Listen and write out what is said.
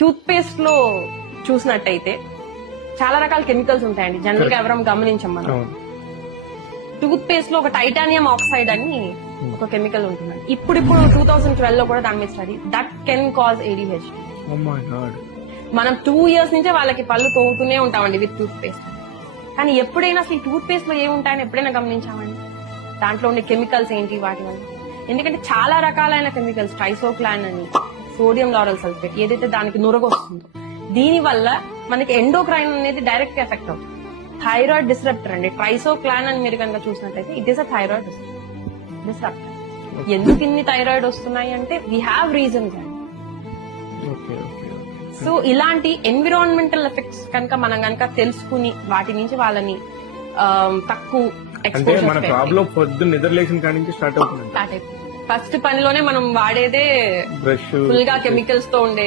Tooth paste లో చూసినట్టయితే చాలా రకాల కెమికల్స్ ఉంటాయండి. జనరల్ గా ఎవరం గమనించాం మనం. టూత్ పేస్ట్ లో ఒక టైటానియం ఆక్సైడ్ అని ఒక కెమికల్ ఉంటుంది. ఇప్పుడు 2012 లో కూడా దాని మీద study that can cause ADHD. మనం 2 years నుంచే వాళ్ళకి పళ్ళు తోగుతూనే ఉంటామండి విత్ టూత్ పేస్ట్. కానీ ఎప్పుడైనా అసలు టూత్ పేస్ట్ లో ఏముంటాయని ఎప్పుడైనా గమనించామండి? దాంట్లో ఉండే కెమికల్స్ ఏంటి వాటి వల్ల? ఎందుకంటే చాలా రకాలైన కెమికల్స్, ట్రైసోక్లాన్ అని, సోడియం లారల్ సల్ఫేట్, ఏదైతే దానికి నురగొస్తుందో దీని వల్ల మనకి ఎండోక్రైన్ అనేది డైరెక్ట్ గా ఎఫెక్ట్ అవుతుంది. థైరాయిడ్ డిస్రప్టర్ అండి. ట్రైసోక్లాన్ అని మీరు కనుక చూసినట్టయితే it is a thyroid disruptor. ఎందుకు ఇన్ని థైరాయిడ్ వస్తున్నాయి అంటే వీ హ్యావ్ రీజన్స్ అండి. సో ఇలాంటి ఎన్విరాన్మెంటల్ ఎఫెక్ట్స్ కనుక మనం కనుక తెలుసుకుని వాటి నుంచి వాళ్ళని తక్కువ ఎక్స్పోజర్ మన ప్రాబ్లం పొద్దున్న నిద్ర లేచిన కాడి నుంచి స్టార్ట్ అవుతుంది. ఫస్ట్ పనిలోనే మనం వాడేదే బ్రష్ ఫుల్ గా కెమికల్స్ తో ఉండే